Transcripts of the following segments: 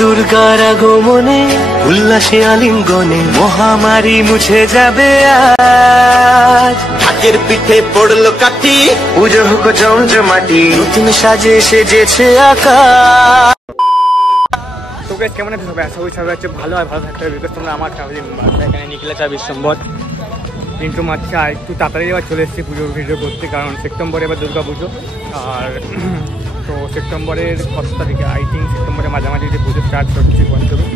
দুর্গার আগমনে উল্লাসে আলিঙ্গনে মহামারী মুছে যাবে আজ। ঢাকের পিঠে পড়লো কাঠি, পুজো হোক জমজমাটি, নতুন সাজে সেজেছে আকাশ। তো গাইস কেমন আছে সবাই? আশা করি সবাই হচ্ছে ভালো আর ভালো থাকতে হবে। বিকজ তোমরা আমার ট্রাভেলিং এখানে নিখিলা চা বিশ্বম্বর কিন্তু মাত্রা একটু তাড়াতাড়ি এবার চলে এসেছি পুজোর ভিডিও করতে, কারণ সেপ্টেম্বরে এবার দুর্গা পুজো। আর তো সেপ্টেম্বরের 1 তারিখে আই থিঙ্ক সেপ্টেম্বরের মাঝামাঝি যে পুজো স্টার্ট করছি পঞ্চমী।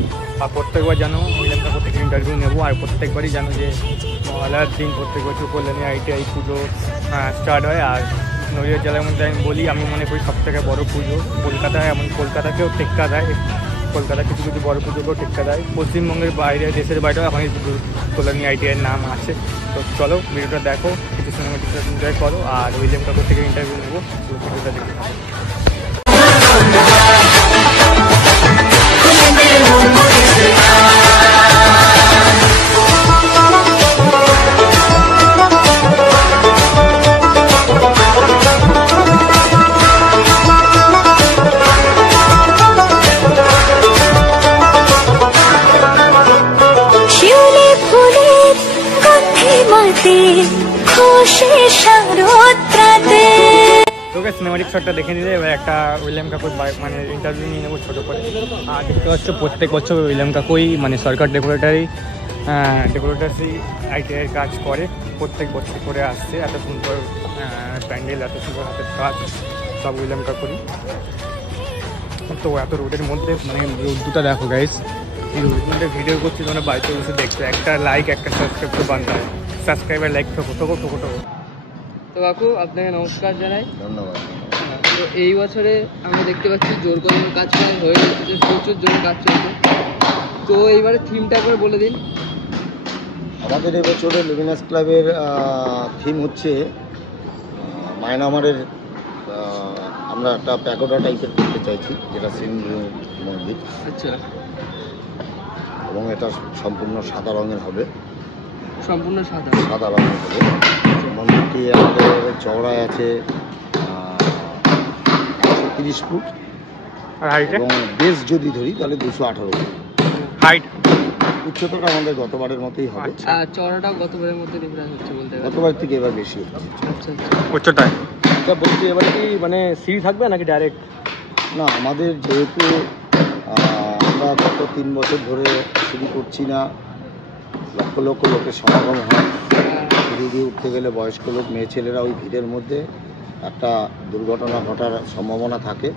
আর প্রত্যেকবার জানো উইলিয়াম কাকুর থেকে ইন্টারভিউ নেবো, আর প্রত্যেকবারই জানো যে মহালয়ার দিন প্রত্যেক বছর কল্যাণী আইটিআই পুজো স্টার্ট হয়। আর নদীয়া জেলার মধ্যে আমি বলি, আমি মনে করি সবথেকে বড়ো পুজো কলকাতায়, এমন কলকাতাকেও টেক্কা দেয়। কলকাতা কিছু কিছু বড়ো পুজোকেও টেক্কা দেয়। পশ্চিমবঙ্গের বাইরে, দেশের বাইরেও এখন এই কল্যাণী আইটিআইয়ের নাম আছে। তো চলো ভিডিওটা দেখো, কিছু সিনেমাটিক এনজয় করো, আর উইলিয়াম কাকুর থেকে ইন্টারভিউ নেবো, ভিডিওটা দেখো। সিনেমাটিক শটটা দেখে নিলে এবার একটা উইলিয়াম কাকুর মানে ইন্টারভিউ নিয়ে নেবো ছোটো করে। আর দেখতে পাচ্ছ প্রত্যেক বছর উইলিয়াম কাকুই মানে সরকার ডেকোরেটারি আইটিআইয়ের কাজ করে, প্রত্যেক বছর করে আসছে। এত সুন্দর প্যান্ডেল, এত সুন্দর হাতের কাজ সব উইলিয়াম কাকুরই। তো এত রোদের মধ্যে মানে রোদ্দুটা দেখো গাইস, এই রোদের মধ্যে ভিডিও করছি, তোমরা বাড়িতে বসে দেখছো। একটা লাইক একটা সাবস্ক্রাইব তো বানতে হয়, সাবস্ক্রাইবার লাইক ঠোকো। তো কাকু আপনাকে নমস্কার জানাই। ধন্যবাদ। তো এই বছরে আমরা দেখতে পাচ্ছি জোর কদমের কাজ প্রায় হয়ে যাচ্ছে, প্রচুর জোর কাজ চলছে। তো এইবারে থিমটা করে বলে দিন। আমাদের এবছরে লুমিনাস ক্লাবের থিম হচ্ছে মায়ানমারের, আমরা একটা প্যাগোডা টাইপের করতে চাইছি, যেটা সিন্ধু মন্দির। আচ্ছা। এবং এটা সম্পূর্ণ সাদা রঙের হবে। সম্পূর্ণ সাদা রঙের হবে। মন্দিরটি আমাদের চওড়ায় আছে 130 ফুট, এবং বেস যদি ধরি তাহলে 218 ফুট হাইট। উচ্চতাটা আমাদের গতবারের মতোই হবে। আর চওড়াটাও গতবারের মধ্যে ডিফারেন্স হচ্ছে বলতে গেলে। গতবার থেকে এবার বেশি হচ্ছে। আচ্ছা উচ্চতায় এটা বলছি। এবার কি মানে সিঁড়ি থাকবে নাকি ডাইরেক্ট? না, আমাদের যেহেতু আমরা গত 3 বছর ধরে সিঁড়ি করছি না, লক্ষ লক্ষ লোকের সমাগম হয়। সিঁড়ি দিয়ে উঠতে গেলে বয়স্ক লোক, মেয়ে ছেলেরা ওই ভিড়ের মধ্যে একটা দুর্ঘটনা ঘটার সম্ভাবনা থাকে,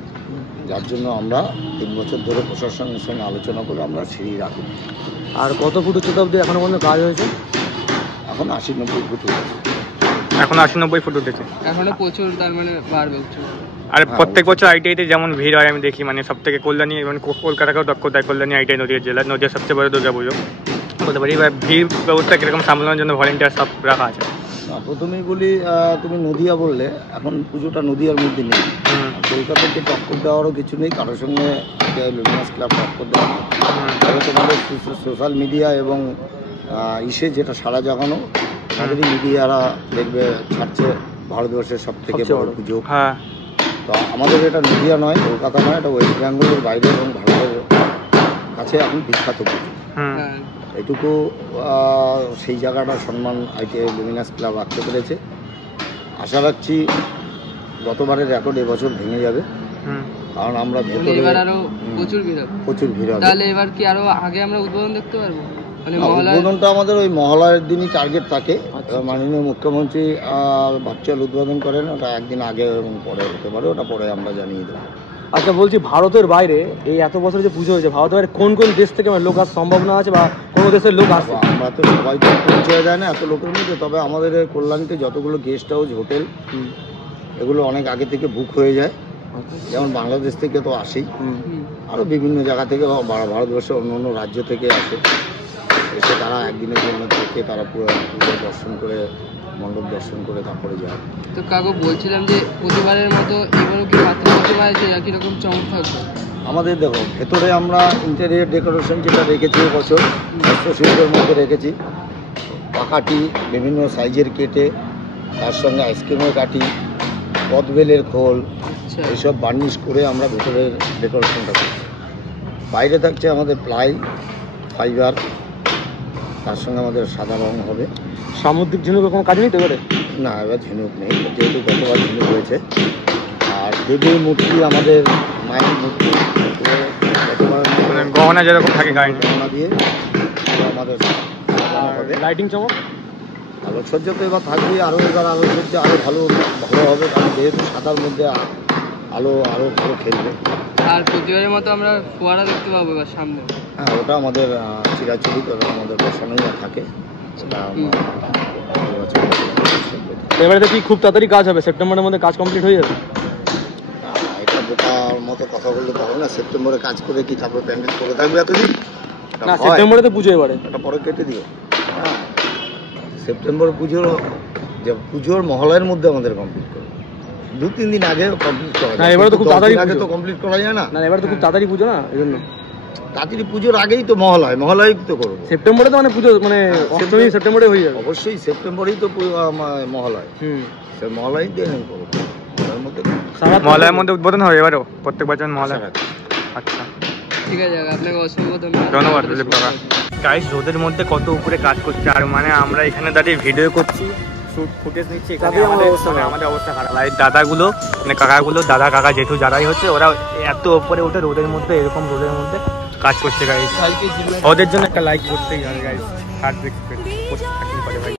যার জন্য আমরা 3 বছর ধরে প্রশাসনের সঙ্গে আলোচনা করে আমরা সিঁড়ি রাখি। আর কত ফুট উচ্চতা অবধি এখনো পর্যন্ত কাজ হয়েছে? এখন 80-90 ফুট উঠেছে। এখন 80-90 ফুট উঠেছে, এখনো প্রচুর, তার মানে বাড়বে। আর প্রত্যেক বছর আইটিআইতে যেমন ভিড় হয় আমি দেখি, মানে সব থেকে কল্যাণী, মানে কলকাতাকেও দক্ষ দেয় কল্যাণী আইটিআই নদীয়া জেলা, নদীয়ার সবচেয়ে বড় দুর্গা পুজো বলতে পারি। এবার ভিড় ব্যবস্থা কীরকম সামলানোর জন্য ভলেন্টিয়ার সব রাখা আছে? প্রথমেই বলি, তুমি নদীয়া বললে, এখন পুজোটা নদীয়ার মধ্যে নেই। কলকাতাকে টক্কর দেওয়ারও কিছু নেই, কারোর সঙ্গে লুমিনাস ক্লাব টক্কর দেওয়া। তবে তোমাদের সোশ্যাল মিডিয়া এবং যেটা সারা জাগানো, আমাদেরই মিডিয়ারা দেখবে ছাড়ছে ভারতবর্ষের সব থেকে বড় পুজো। তো আমাদের এটা নদীয়া নয়, কলকাতা নয়, এটা ওয়েস্ট বেঙ্গলের বাইরে এবং ভারতের কাছে এখন বিখ্যাত পুজো। এইটুকু সেই জায়গাটা সম্মান আইটিআই লুমিনাস ক্লাব রাখতে পেরেছে। আশা রাখছি গতবারের রেকর্ড এবছর ভেঙে যাবে, কারণ আমরা প্রচুর ভিড় হবে। তাহলে এবার কি আরো আগে আমরা উদ্বোধন দেখতে পারবো? উদ্বোধনটা আমাদের ওই মহালয়ার দিনই টার্গেট থাকে। মাননীয় মুখ্যমন্ত্রী ভার্চুয়াল উদ্বোধন করেন, ওটা একদিন আগে এবং পরে হতে পারে, ওটা পরে আমরা জানিয়ে দেবো। আচ্ছা বলছি, ভারতের বাইরে এই এত বছর যে পুজো হয়েছে, ভারতের বাইরে কোন কোন দেশ থেকে লোক আসার সম্ভাবনা আছে, বা কোনো দেশের লোক আসে? আমরা তো সবাই তো পরিচয় দেয় না এত লোকের মধ্যে, তবে আমাদের কল্যাণীতে যতগুলো গেস্ট হাউস, হোটেল, এগুলো অনেক আগে থেকে বুক হয়ে যায়। যেমন বাংলাদেশ থেকে তো আসেই, আরও বিভিন্ন জায়গা থেকে, ভারতবর্ষের অন্য অন্য রাজ্য থেকে আসে। এসে তারা একদিনের জন্য থেকে তারা পুরো দর্শন করে, মণ্ডপ দর্শন করে তারপরে যায়। তো কাকু বলছিলাম যে প্রতিবারের মতো এবারও কি প্রতিবার একই রকম চমক থাকবে? আমাদের দেখো, ভেতরে আমরা ইন্টেরিয়র ডেকোরেশন যেটা রেখেছি এবছর হস্তশিল্পের মধ্যে রেখেছি। পাকাটি বিভিন্ন সাইজের কেটে, তার সঙ্গে আইসক্রিমের কাঠি, কদবেলের খোল, এইসব বার্নিশ করে আমরা ভেতরের ডেকোরেশনটা করি। বাইরে থাকছে আমাদের প্লাই, ফাইবার, তার সঙ্গে আমাদের সাদা রং হবে। সামুদ্রিক ঝিনুকের কোনো কাজ নেই তো এবারে? না, এবার ঝিনুক নেই, যেহেতু গতবার ঝিনুক হয়েছে। আর দেবীর মূর্তি, আমাদের মায়ের মূর্তি গহনা যেরকম থাকে গায়ে গহনা দিয়ে আমাদের হবে। লাইটিং চমক, আলোকসজ্জা তো এবার থাকবে, আরও এবার আলোকসজ্জা আরও ভালো হবে, কারণ যেহেতু সাদার মধ্যে আলো আরও ভালো খেলবে। আর প্রতিবারের মতো আমরা ফোয়ারা দেখতে পাবো এবার সামনে। হ্যাঁ, ওটা আমাদের চিরাচরিত, ওটা আমাদের বসানোই থাকে। এবারে দেখি খুব তাড়াতাড়ি কাজ হবে, সেপ্টেম্বরের মধ্যে কাজ কমপ্লিট হয়ে যাবে। এটা বোকার মতো কথা বললে তো হবে না, সেপ্টেম্বরে কাজ করে কি তারপরে প্যান্ডেল করে থাকবে এতদিন? না, সেপ্টেম্বরে তো পুজো এবারে, এটা পরে কেটে দিও। হ্যাঁ, সেপ্টেম্বর পুজোর মহলার মধ্যে আমাদের কমপ্লিট করবে। 2-3 দিন আগে কমপ্লিট করা না, এবারে তো খুব তাড়াতাড়ি আগে তো কমপ্লিট করা যায় না। না, এবারে তো খুব তাড়াতাড়ি পুজো না, এই জন্য তাড়াতাড়ি পুজোর আগেই তো মহলায় তো করবো। সেপ্টেম্বরে তো মানে পুজো, মানে অষ্টমী সেপ্টেম্বরে হয়ে যাবে। অবশ্যই সেপ্টেম্বরেই তো মহলায়, সে মহলাই দিয়ে করবো। মহলার মধ্যে উদ্বোধন হবে এবারেও, প্রত্যেক বছর মহলা। আচ্ছা, ঠিক আছে, আপনাকে অসংখ্য ধন্যবাদ দিলীপ কাকা। গাইস, রোদের মধ্যে কত উপরে কাজ করছে, আর মানে আমরা এখানে দাঁড়িয়ে ভিডিও করছি, ফুটেজ নিচ্ছি, আমাদের অবস্থা খারাপ। আর দাদাগুলো, মানে কাকাগুলো, দাদা কাকা জেঠু যারাই হচ্ছে, ওরা এত উপরে উঠে রোদের মধ্যে, এরকম রোদের মধ্যে কাজ করছে গাইস। ওদের জন্য একটা লাইক করতেই হবে গাইস, হার্ট ব্রেক করতে থাকি করে ভাই।